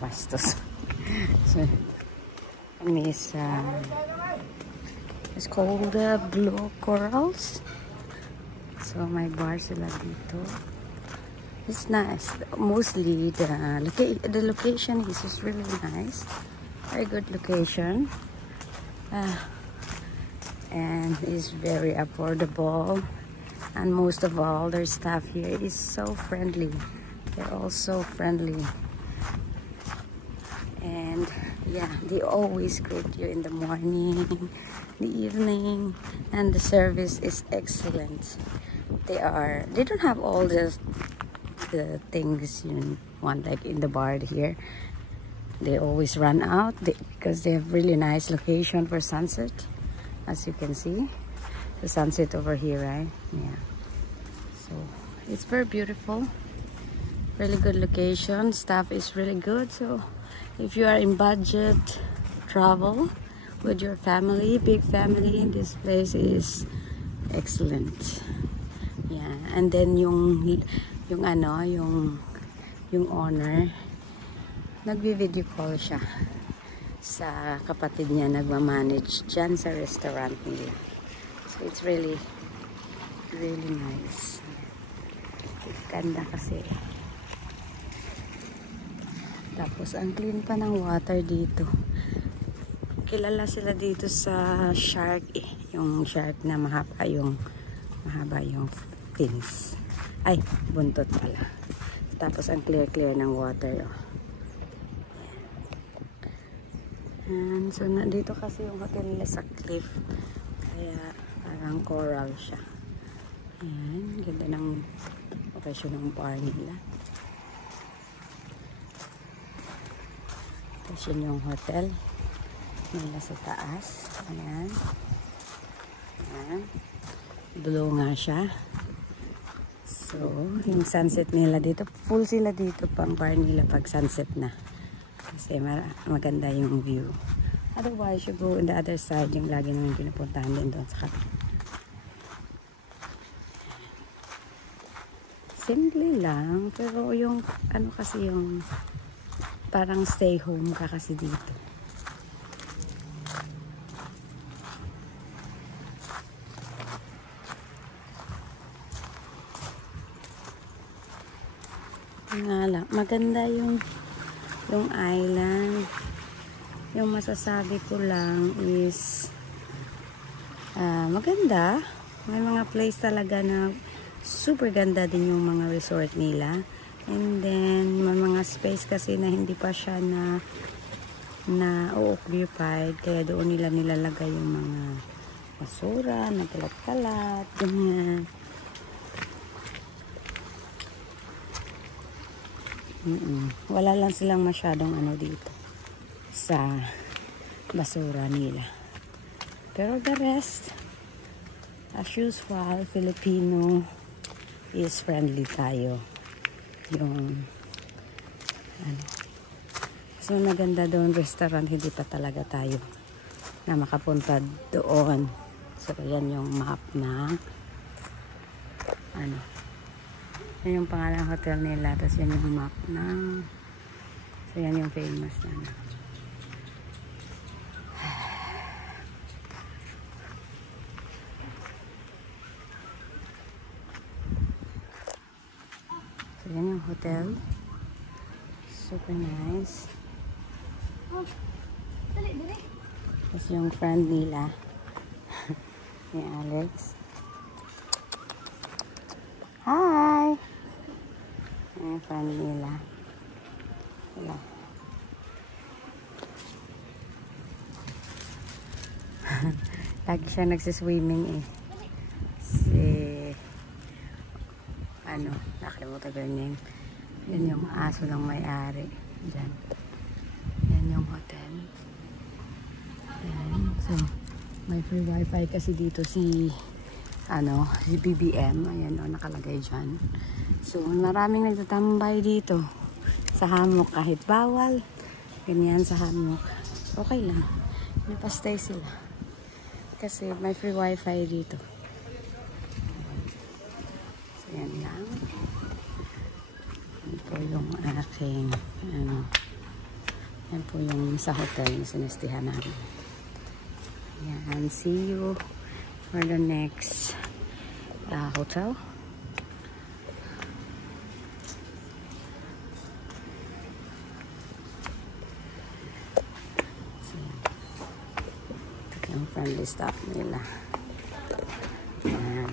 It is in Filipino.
Pastos. So, it's called Blue Corals. So may bar sila dito. It's nice. Mostly the location is just really nice. Very good location. And it's very affordable. And most of all, their staff here is so friendly. They're all so friendly. And yeah, they always greet you in the morning, the evening, and the service is excellent. They don't have all the things you want like in the bar here. They always run out because they have really nice location for sunset, as you can see the sunset over here, right? Yeah, so it's very beautiful, really good location. Staff is really good. So if you are in budget travel with your family, big family, this place is excellent. Yeah, and then yung owner, nagvi-video call siya sa kapatid niya, nagmamanage dyan sa restaurant nila. So it's really nice. Ganda kasi. Tapos ang clean pa ng water dito. Kilala sila dito sa shark yung shark na mahaba yung fins. Ay, buntot pala. Tapos ang clear ng water. And so nandito kasi yung hotel nila sa cliff. Kaya parang coral siya. Ayan, ganda ng location ng bar nila. Tapos yun yung hotel nila sa taas. Ayan. Ayan. Blue nga siya. So, yung sunset nila dito, full sila dito pang bar nila pag sunset na. Kasi maganda yung view. Otherwise, you go on the other side, yung lagi namin pinupuntahan din doon sa kapit. Simple lang, pero yung ano kasi yung parang stay home ka kasi dito. Nga lang, maganda yung island. Yung masasabi ko lang is maganda. May mga place talaga na super ganda din yung mga resort nila. And then may mga space kasi na hindi pa siya na occupied, kaya doon nila nilalagay yung mga basura na kalat-kalat, ganyan. Wala lang silang masyadong ano dito sa basura nila. Pero the rest, as usual, Filipino is friendly tayo. Yung ano, so maganda doon restaurant, hindi pa talaga tayo na makapunta doon. So yan yung map na ano, yan yung pangalang hotel nila, tapos yan yung map na, so yan yung famous na so yan yung hotel, super nice. Tapos yung friend nila Ni Alex. Hi! Ayan, friend nila. Wala. Lagi siya nagsiswimming eh. Nakalimutan ko yung name. Yan yung aso ng may-ari. Diyan. Yan yung hotel. Ayan. So, may free wifi kasi dito si BBM. Ayan o, nakalagay dyan. So, maraming nagtatambay dito sa hammock kahit bawal. Ganyan sa hammock. Okay lang. Napastay sila. Kasi may free wifi dito. So, yan lang. Yan po yung aking yan po yung sa hotel na sinastihan namin. Yan. See you for the next hotel. So, ito yung friendly staff nila. Yan.